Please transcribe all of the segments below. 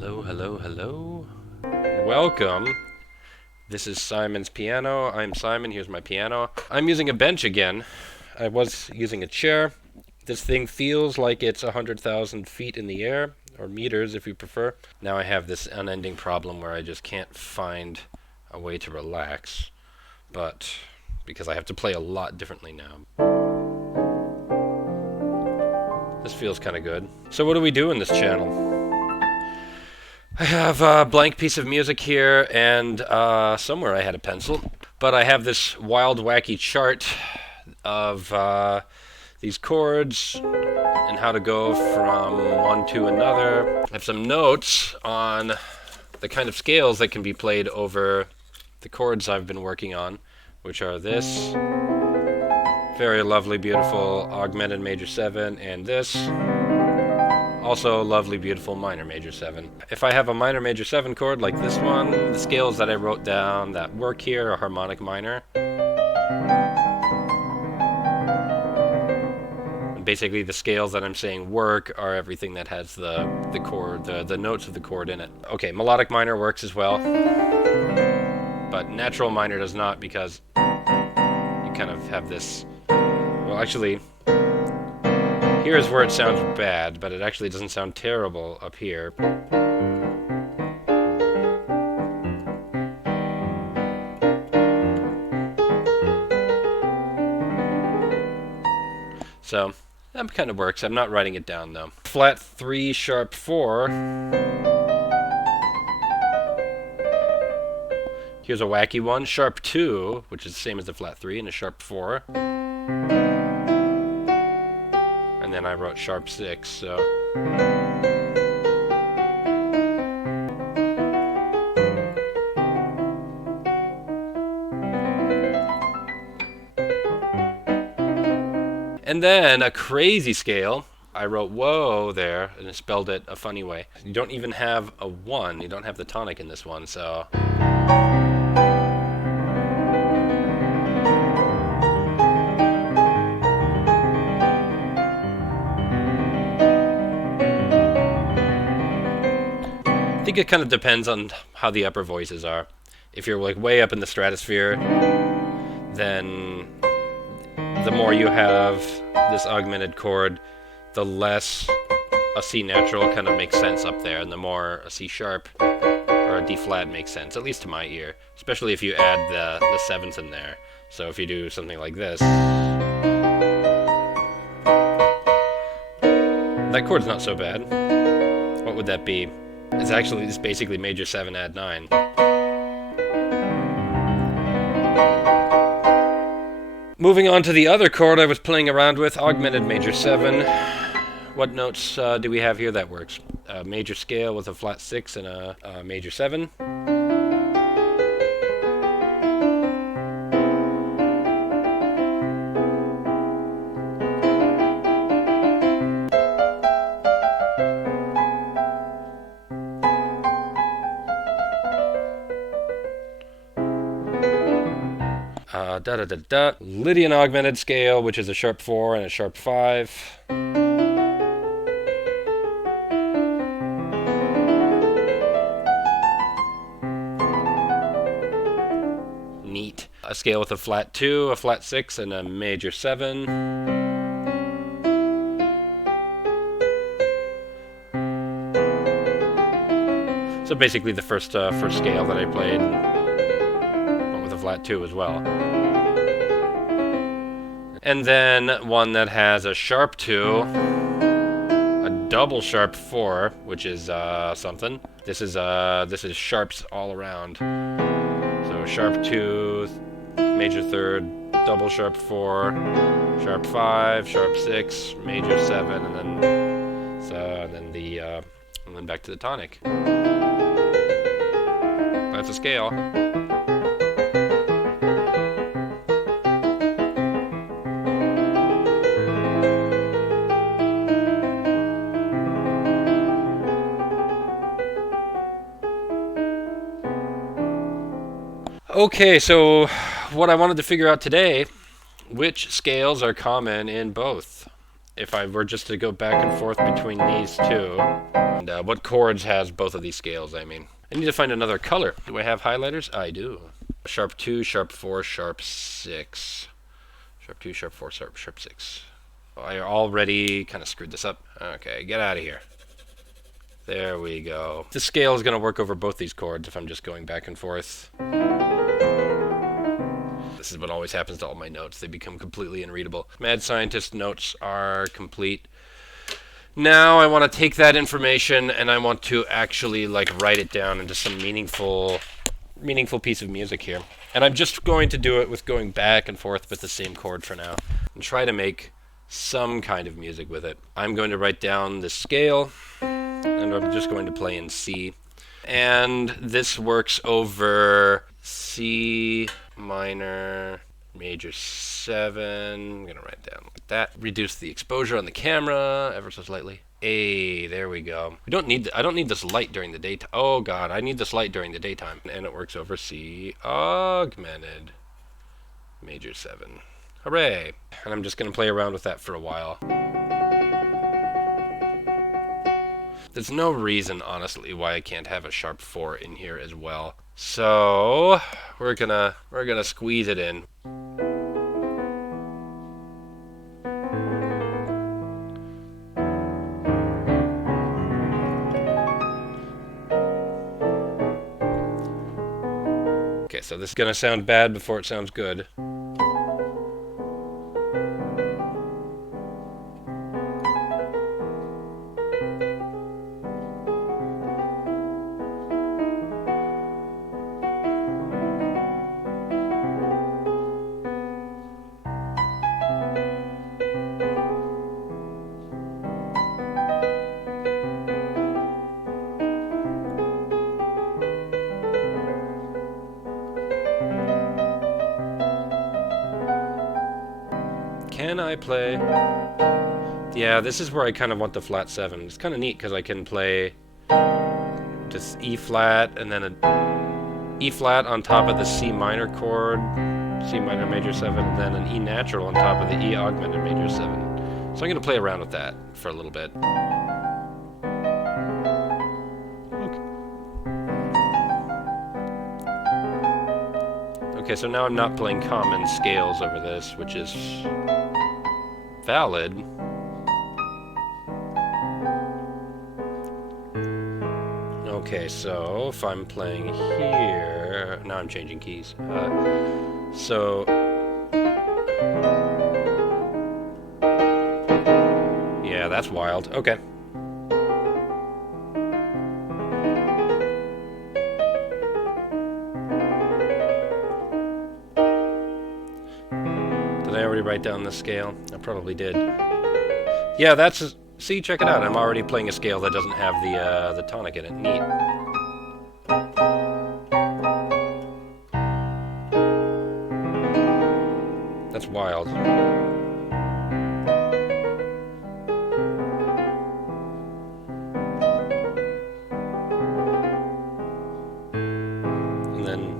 Hello, hello, hello. Welcome. This is Simon's piano. I'm Simon. Here's my piano. I'm using a bench again. I was using a chair. This thing feels like it's 100,000 feet in the air, or meters if you prefer. Now I have this unending problem where I just can't find a way to relax, but because I have to play a lot differently now. This feels kind of good. So what do we do in this channel? I have a blank piece of music here, and somewhere I had a pencil. But I have this wild, wacky chart of these chords and how to go from one to another. I have some notes on the kind of scales that can be played over the chords I've been working on, which are this very lovely, beautiful augmented major 7, and this also lovely, beautiful minor major 7. If I have a minor major 7 chord like this one, the scales that I wrote down that work here are harmonic minor. And basically the scales that I'm saying work are everything that has the chord, the notes of the chord in it. Okay, melodic minor works as well, but natural minor does not, because you kind of have this, well actually, here's where it sounds bad, but it actually doesn't sound terrible up here. So, that kind of works. I'm not writing it down though. Flat 3, sharp 4. Here's a wacky one. Sharp 2, which is the same as the flat 3, and a sharp 4. And then I wrote sharp 6, so. And then a crazy scale. I wrote whoa there, and I spelled it a funny way. You don't even have a 1. You don't have the tonic in this one, so. I think it kind of depends on how the upper voices are. If you're like way up in the stratosphere, then the more you have this augmented chord, the less a C natural kind of makes sense up there, and the more a C sharp or a D flat makes sense, at least to my ear, especially if you add the 7th in there. So if you do something like this, that chord's not so bad. What would that be? It's basically major 7 add 9. Moving on to the other chord I was playing around with, augmented major 7. What notes do we have here that works? A major scale with a flat 6 and a major 7. Lydian augmented scale, which is a sharp 4 and a sharp 5. Neat. A scale with a flat 2, a flat 6, and a major 7. So basically the first scale that I played, but with a flat 2 as well. And then one that has a sharp 2, a double sharp 4, which is something. This is sharps all around. So sharp 2, major 3rd, double sharp 4, sharp 5, sharp 6, major 7, and then back to the tonic. That's a scale. Okay, so what I wanted to figure out today, which scales are common in both? if I were just to go back and forth between these two. And what chords has both of these scales, I mean. I need to find another color. Do I have highlighters? I do. Sharp 2, sharp 4, sharp 6. Sharp 2, sharp 4, sharp 6. I already kind of screwed this up. Okay, get out of here. There we go. The scale is going to work over both these chords if I'm just going back and forth. This is what always happens to all my notes. They become completely unreadable. Mad Scientist notes are complete. Now I want to take that information and I want to actually like write it down into some meaningful piece of music here. And I'm just going to do it with going back and forth with the same chord for now and try to make some kind of music with it. I'm going to write down the scale and I'm just going to play in C. And this works over C minor, major 7. I'm going to write down like that. Reduce the exposure on the camera ever so slightly. A, there we go. I don't need this light during the daytime. Oh god, I need this light during the daytime. And it works over C augmented major 7. Hooray! And I'm just going to play around with that for a while. There's no reason, honestly, why I can't have a sharp 4 in here as well. So we're gonna squeeze it in. Okay, so this is gonna sound bad before it sounds good. Can I play? Yeah, this is where I kind of want the flat 7. It's kind of neat because I can play just E flat and then an E flat on top of the C minor chord, C minor major 7, and then an E natural on top of the E augmented major 7. So I'm going to play around with that for a little bit. Okay, so now I'm not playing common scales over this, which is valid. Okay, so if I'm playing here, now I'm changing keys. So yeah, that's wild. Okay. Did I already write down the scale? I probably did. Yeah, that's... See, check it out. I'm already playing a scale that doesn't have the tonic in it. Neat. That's wild. And then...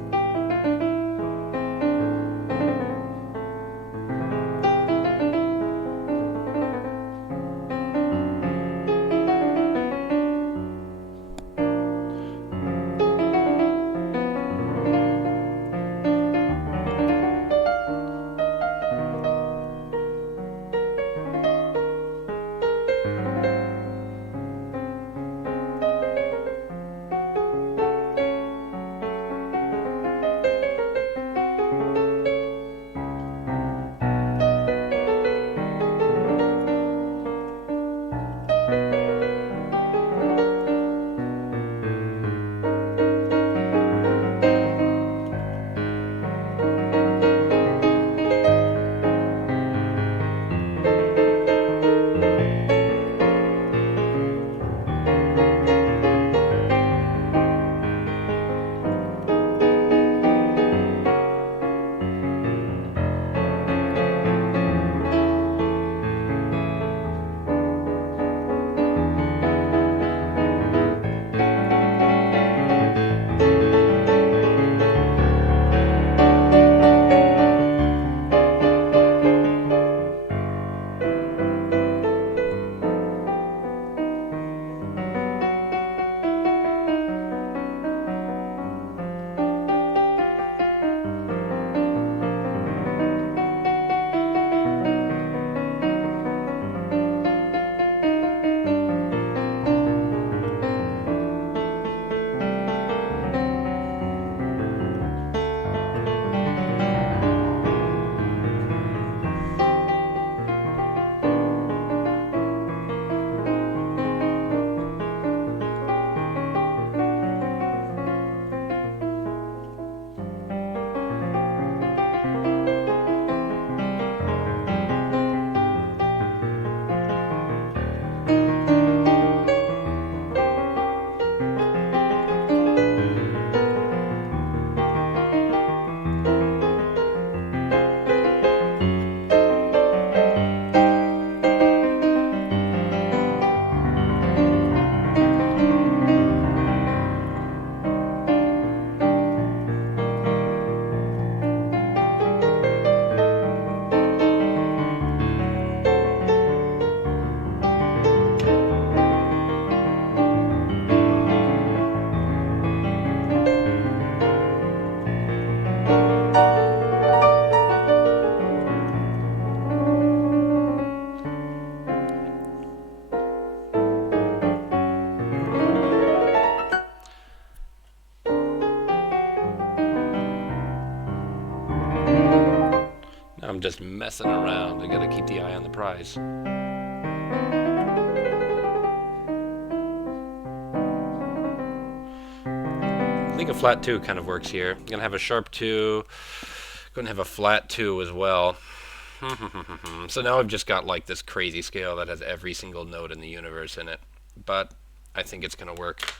I'm just messing around. I gotta keep the eye on the prize. I think a flat 2 kind of works here. I'm gonna have a sharp 2. Gonna have a flat 2 as well. So now I've just got like this crazy scale that has every single note in the universe in it. But I think it's gonna work.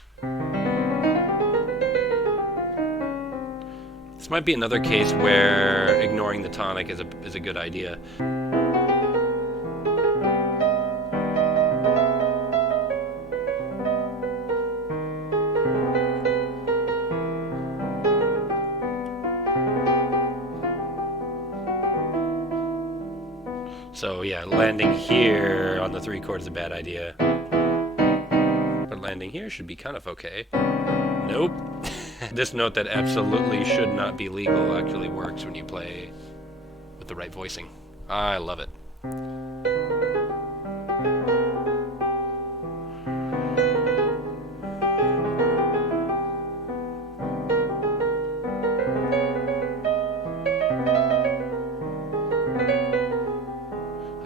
This might be another case where ignoring the tonic is a good idea. So yeah, landing here on the 3 chord is a bad idea. But landing here should be kind of okay. Nope. This note that absolutely should not be legal actually works when you play with the right voicing. I love it.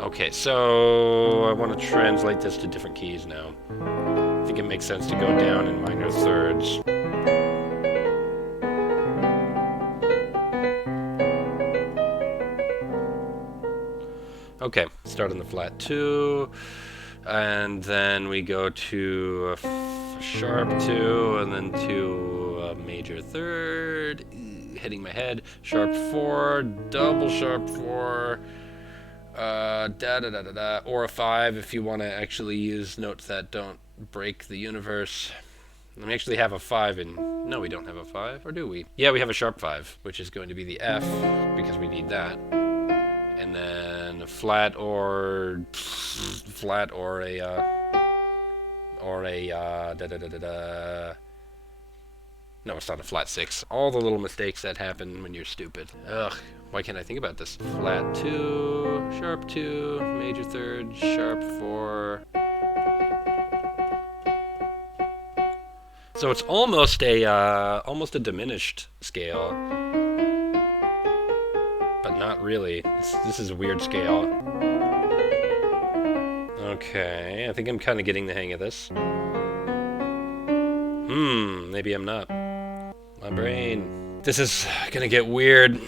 Okay, so I want to translate this to different keys now. I think it makes sense to go down in minor thirds. Okay, start on the flat 2, and then we go to a sharp 2, and then to a major third, hitting my head, sharp 4, double sharp 4, or a 5 if you want to actually use notes that don't break the universe. And we actually have a 5 in... No, we don't have a 5, or do we? Yeah, we have a sharp 5, which is going to be the F, because we need that. And then a flat or a no, it's not a flat 6. All the little mistakes that happen when you're stupid. Ugh, why can't I think about this? Flat 2, sharp 2, major third, sharp 4. So it's almost a diminished scale. But not really. This is a weird scale. Okay, I think I'm kind of getting the hang of this. Maybe I'm not. My brain. This is gonna get weird.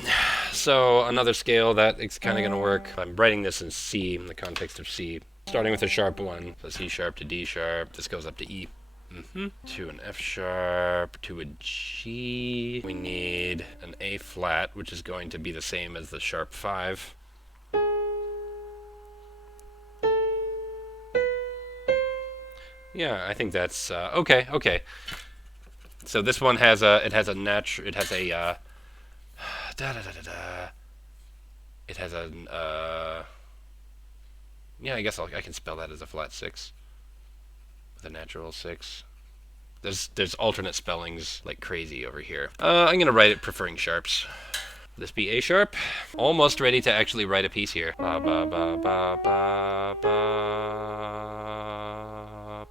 So another scale that it's kind of gonna work. I'm writing this in C, in the context of C. Starting with a sharp 1, so C sharp to D sharp. This goes up to E. To an F sharp, to a G. We need an A flat, which is going to be the same as the sharp 5. Yeah, I think that's okay. Okay. So this one has a yeah, I guess I can spell that as a flat 6. The natural 6. There's alternate spellings like crazy over here. I'm gonna write it preferring sharps. This be A sharp. Almost ready to actually write a piece here. Ba ba ba ba ba ba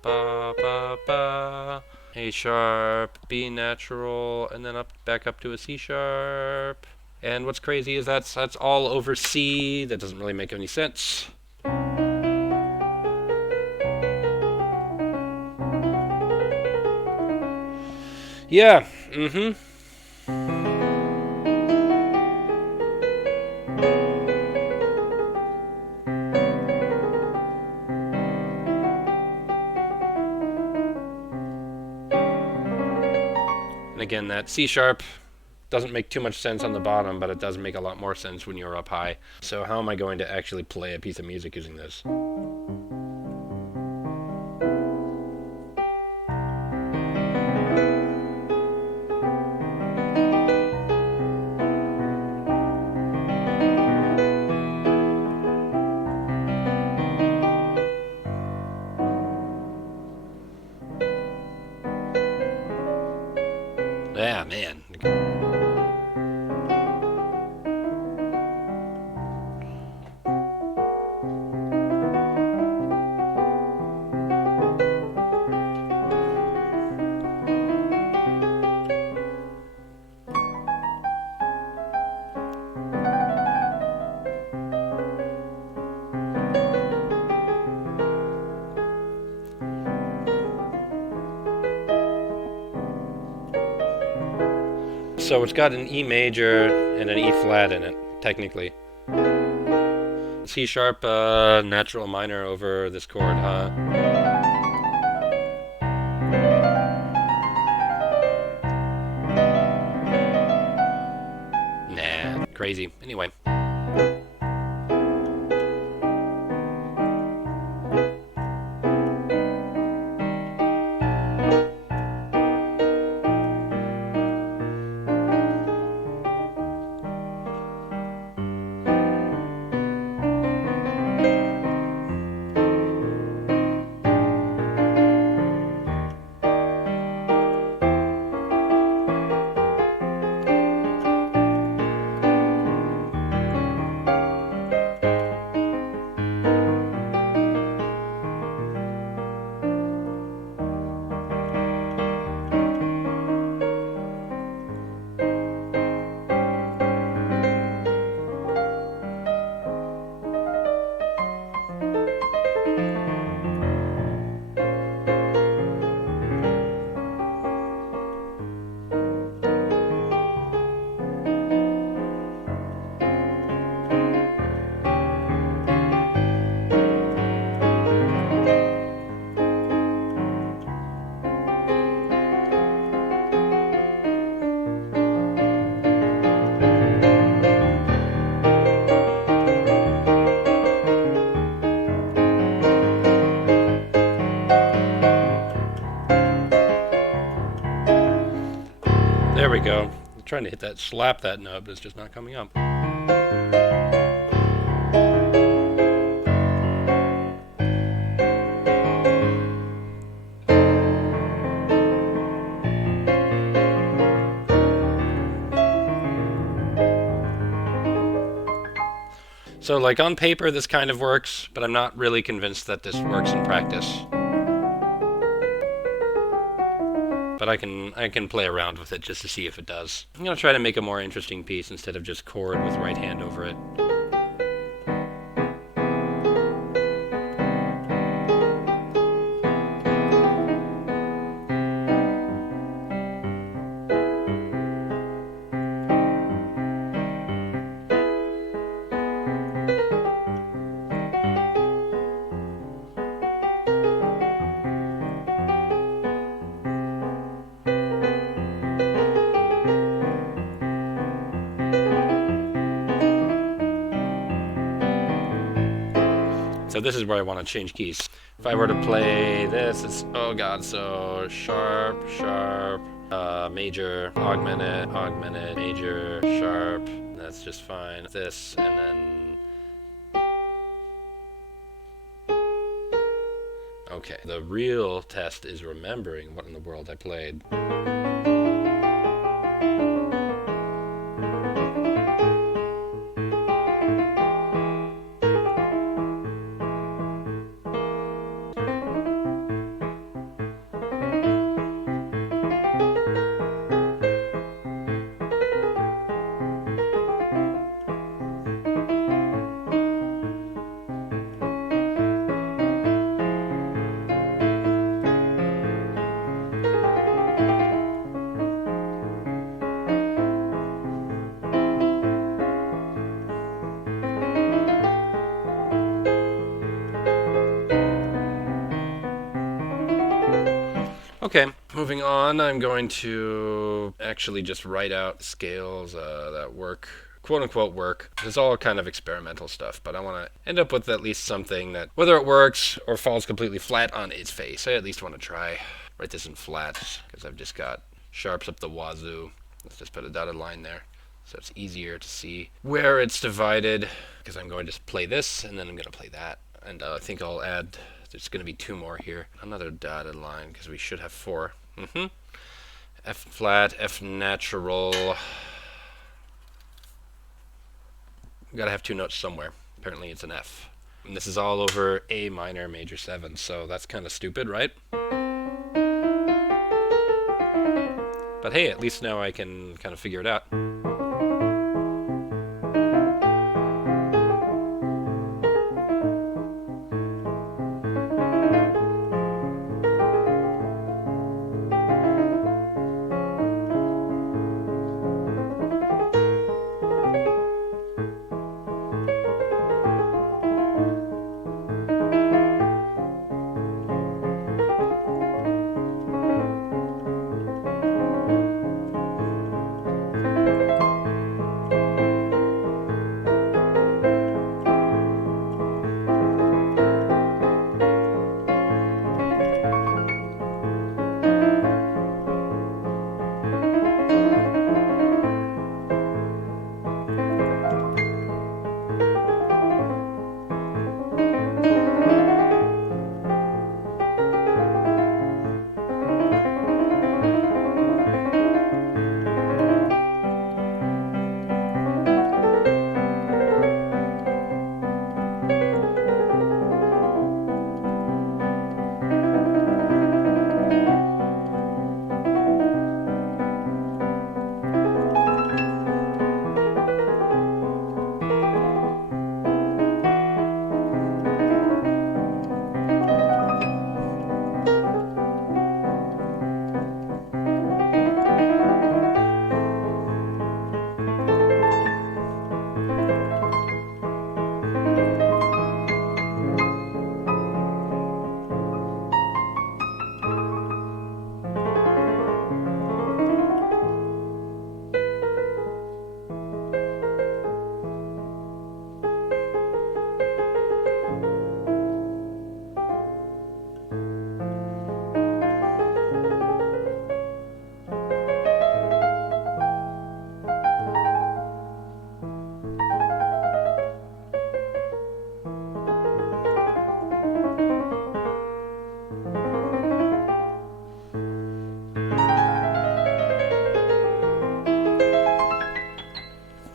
ba ba ba. A sharp, B natural, and then back up to a C sharp. And what's crazy is that's all over C. That doesn't really make any sense. Yeah, And again, that C sharp doesn't make too much sense on the bottom, but it does make a lot more sense when you're up high. So how am I going to actually play a piece of music using this? Yeah, man. So it's got an E major and an E flat in it, technically. C sharp, natural minor over this chord, huh? Nah, crazy. Anyway. There we go. I'm trying to hit that, slap that note, but it's just not coming up. So like on paper this kind of works, but I'm not really convinced that this works in practice. But I can play around with it just to see if it does. I'm going to try to make a more interesting piece instead of just chord with right hand over it. So this is where I want to change keys. If I were to play this, it's, oh god, so sharp, sharp, major, augmented, augmented, major, sharp, that's just fine. This, and then... Okay, the real test is remembering what in the world I played. Okay, moving on, I'm going to actually just write out scales that work, quote-unquote work. It's all kind of experimental stuff, but I want to end up with at least something that, whether it works or falls completely flat on its face, I at least want to try. Write this in flats, because I've just got sharps up the wazoo. Let's just put a dotted line there, so it's easier to see where it's divided, because I'm going to play this, and then I'm going to play that. And I think I'll add... There's going to be 2 more here. Another dotted line, because we should have 4. F flat, F natural. We've got to have 2 notes somewhere. Apparently it's an F. And this is all over A minor major 7, so that's kind of stupid, right? But hey, at least now I can kind of figure it out.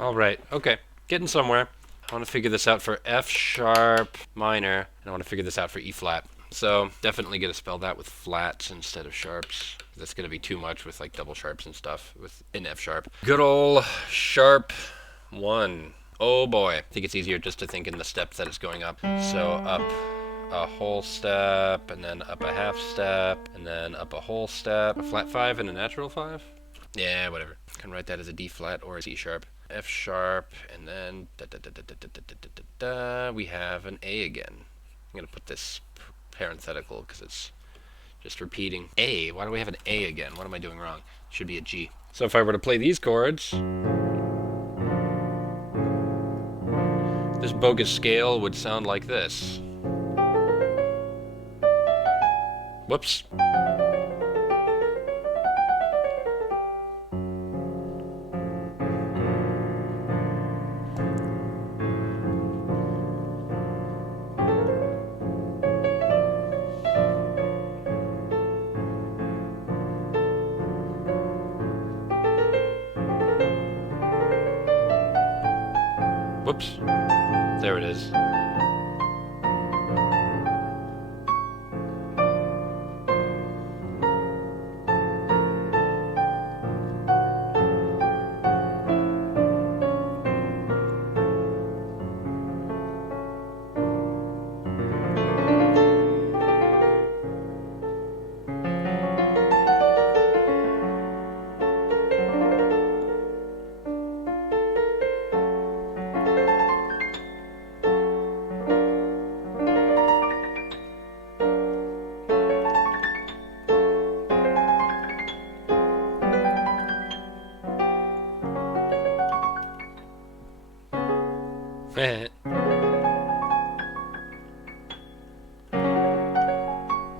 All right. Okay. Getting somewhere. I want to figure this out for F sharp minor, and I want to figure this out for E flat. So definitely going to spell that with flats instead of sharps. That's going to be too much with like double sharps and stuff in F sharp. Good old sharp 1. Oh boy. I think it's easier just to think in the steps that it's going up. So up a whole step, and then up a half step, and then up a whole step. A flat 5 and a natural 5? Yeah, whatever. I can write that as a D flat or a C sharp. F sharp, and then we have an A again. I'm going to put this parenthetical because it's just repeating. A, why do we have an A again? What am I doing wrong? It should be a G. So if I were to play these chords, this bogus scale would sound like this. Whoops. Whoops. There it is.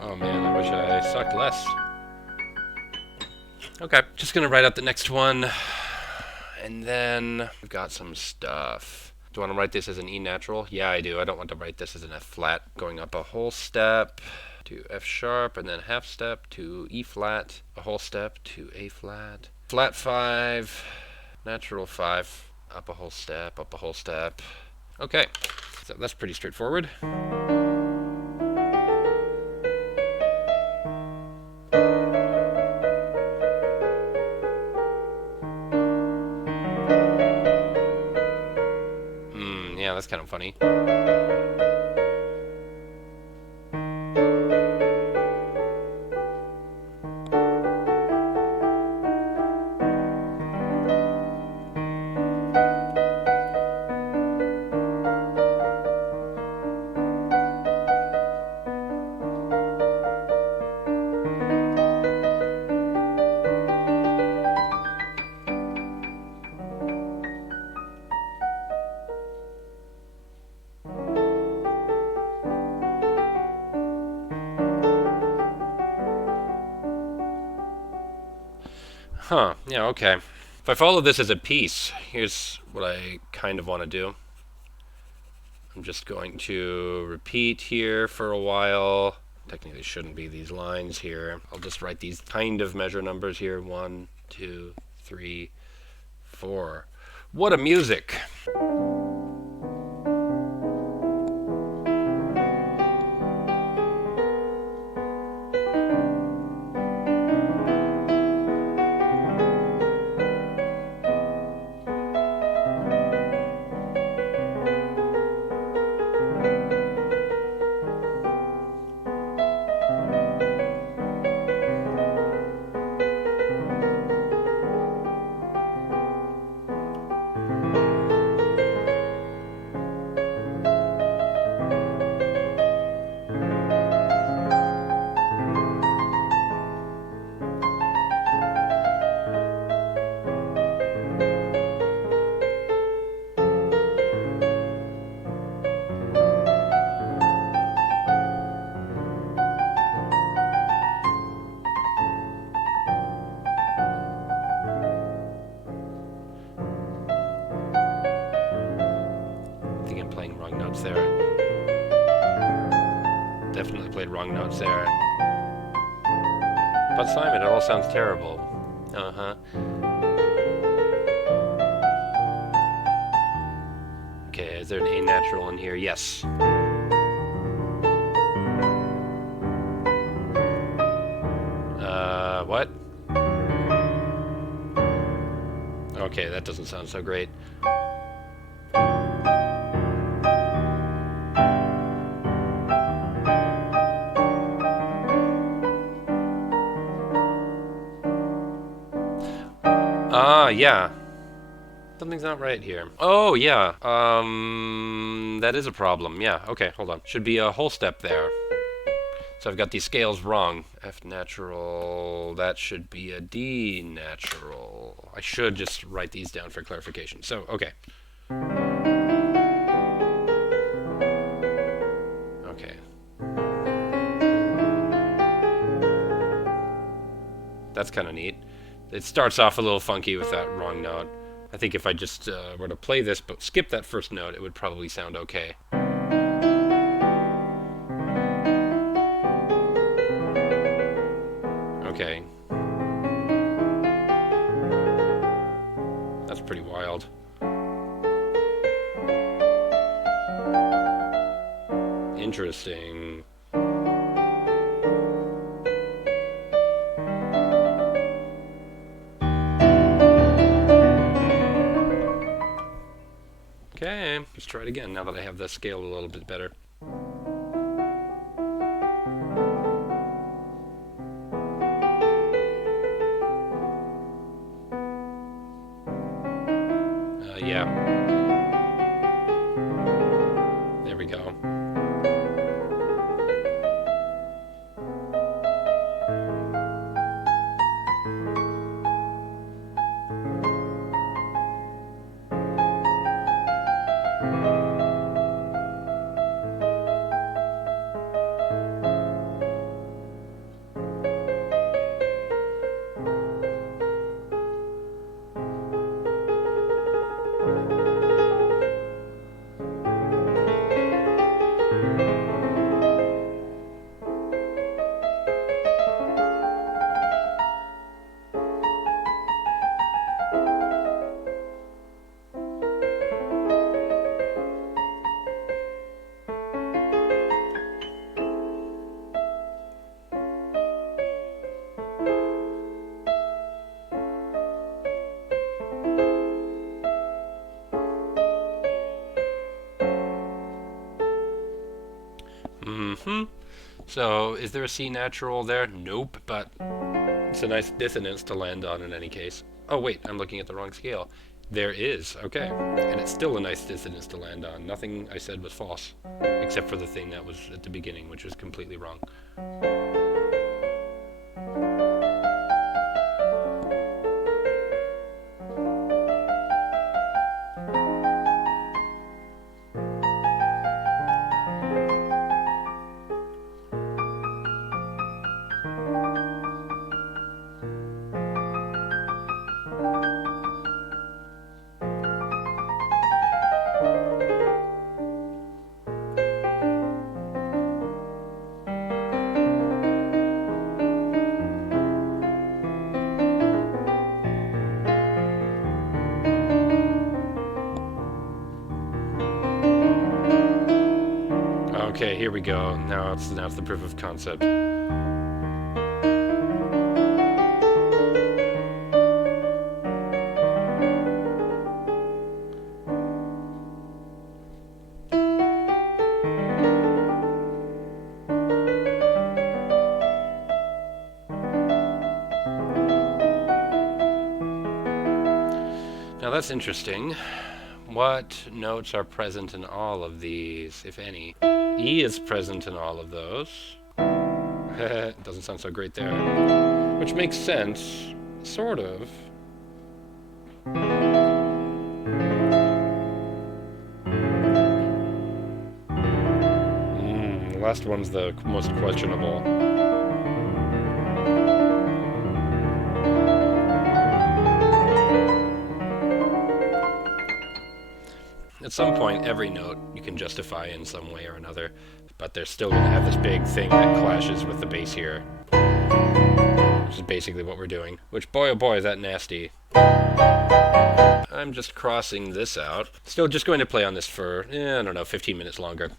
Oh man, I wish I sucked less. Okay, just gonna write out the next one, and then we've got some stuff. Do I want to write this as an E natural? Yeah, I do. I don't want to write this as an F flat. Going up a whole step to F sharp, and then half step to E flat, a whole step to A flat, flat 5, natural 5, up a whole step, up a whole step. Okay, so that's pretty straightforward. Yeah, that's kind of funny. Huh, yeah, okay. If I follow this as a piece, here's what I kind of want to do. I'm just going to repeat here for a while. Technically, shouldn't be these lines here. I'll just write these kind of measure numbers here. 1, 2, 3, 4. What a music! Notes there. Definitely played wrong notes there. But Simon, it all sounds terrible. Uh-huh. Is there an A natural in here? Yes. What? Okay, that doesn't sound so great. Yeah. Something's not right here. Oh, yeah. That is a problem. Yeah, okay, hold on. Should be a whole step there. So I've got these scales wrong. F natural, that should be a D natural. I should just write these down for clarification. So, okay. Okay. That's kind of neat. It starts off a little funky with that wrong note. I think if I just were to play this but skip that first note, it would probably sound okay. Okay. That's pretty wild. Interesting. Okay, let's try it again now that I have the scale a little bit better. Yeah. There we go. So, is there a C natural there? Nope, but it's a nice dissonance to land on in any case. Oh wait, I'm looking at the wrong scale. There is, okay. And it's still a nice dissonance to land on. Nothing I said was false, except for the thing that was at the beginning, which was completely wrong. Okay, here we go. Now it's the proof of concept. Now that's interesting. What notes are present in all of these, if any? E is present in all of those. It doesn't sound so great there. Which makes sense, sort of. The last one's the most questionable. At some point, every note you can justify in some way or another, but they're still going to have this big thing that clashes with the bass here. Which is basically what we're doing. Which, boy oh boy, is that nasty. I'm just crossing this out. Still just going to play on this for, I don't know, 15 minutes longer.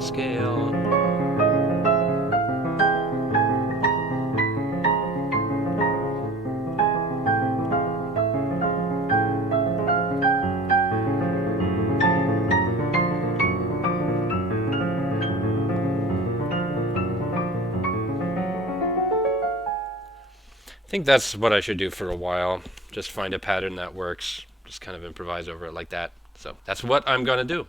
Scale. I think that's what I should do for a while. Just find a pattern that works. Just kind of improvise over it like that. So that's what I'm going to do.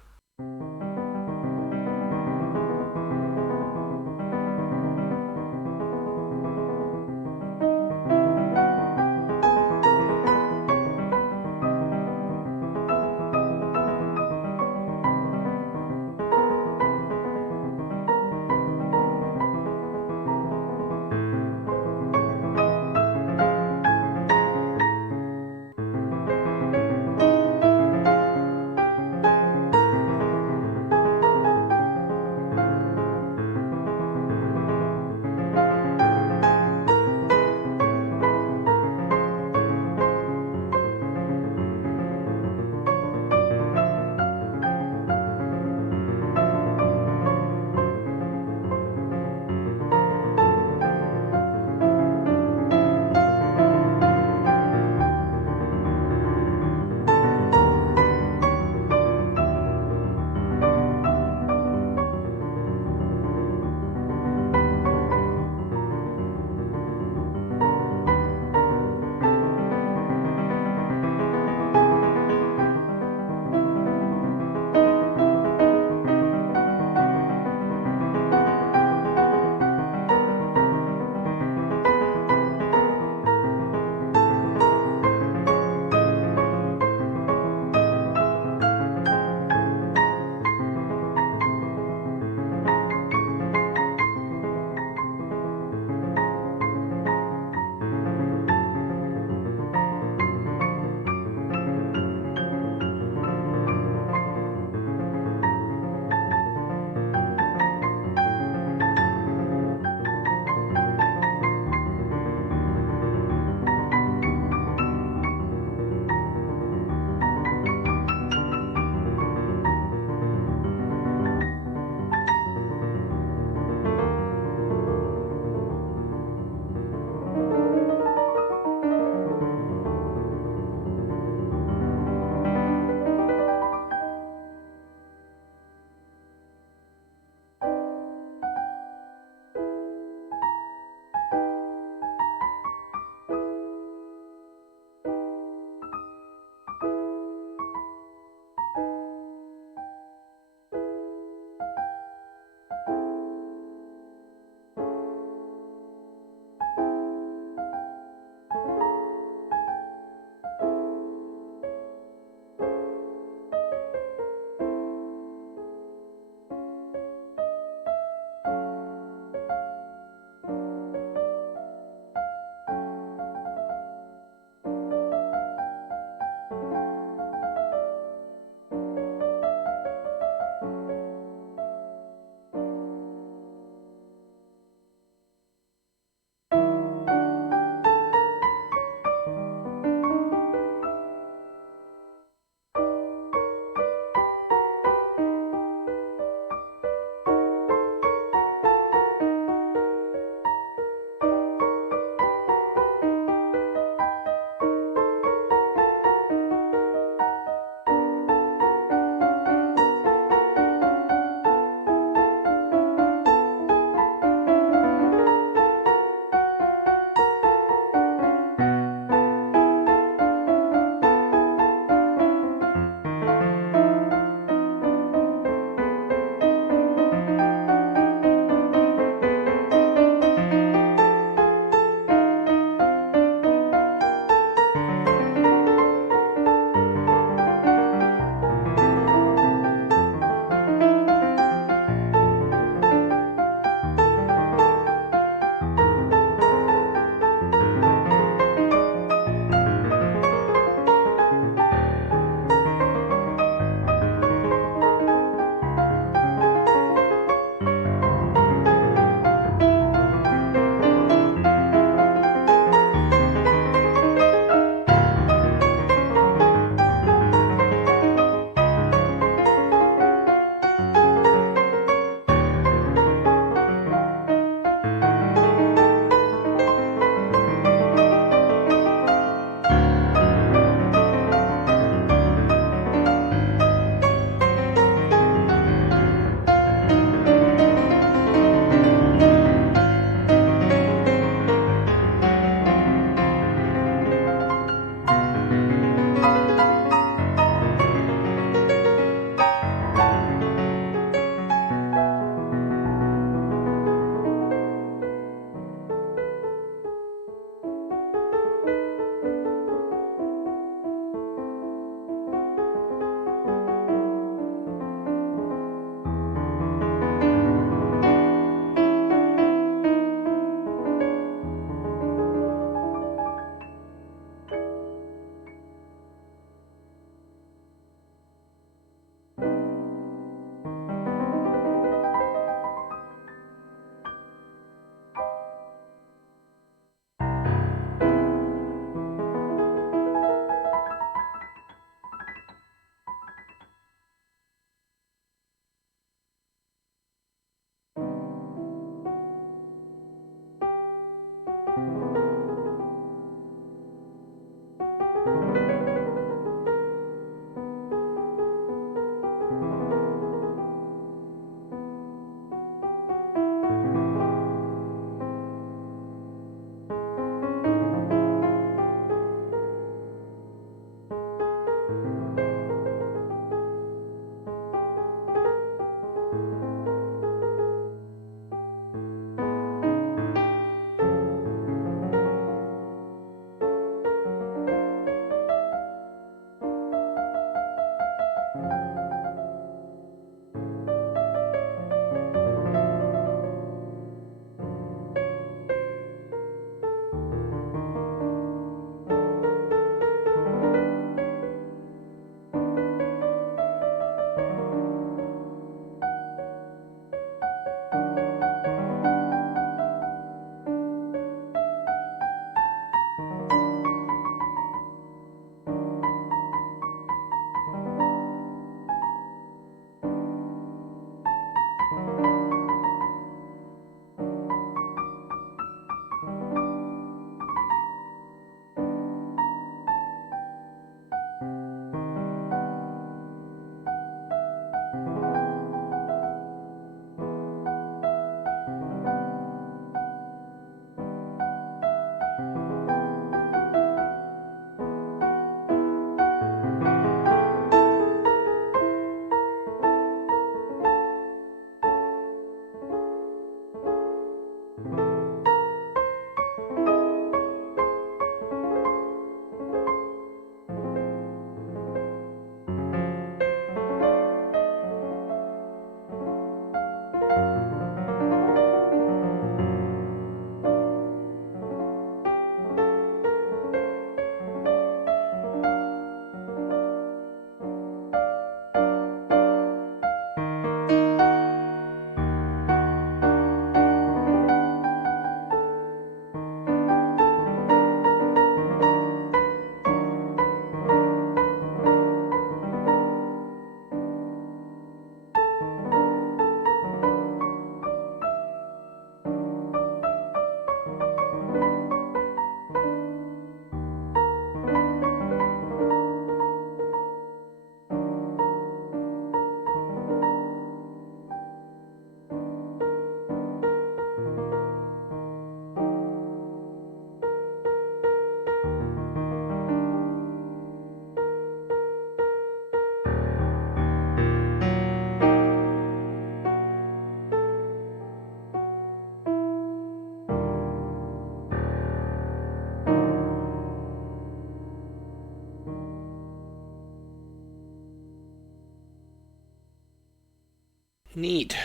Neat.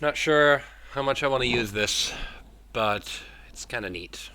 Not sure how much I want to use this, but it's kind of neat.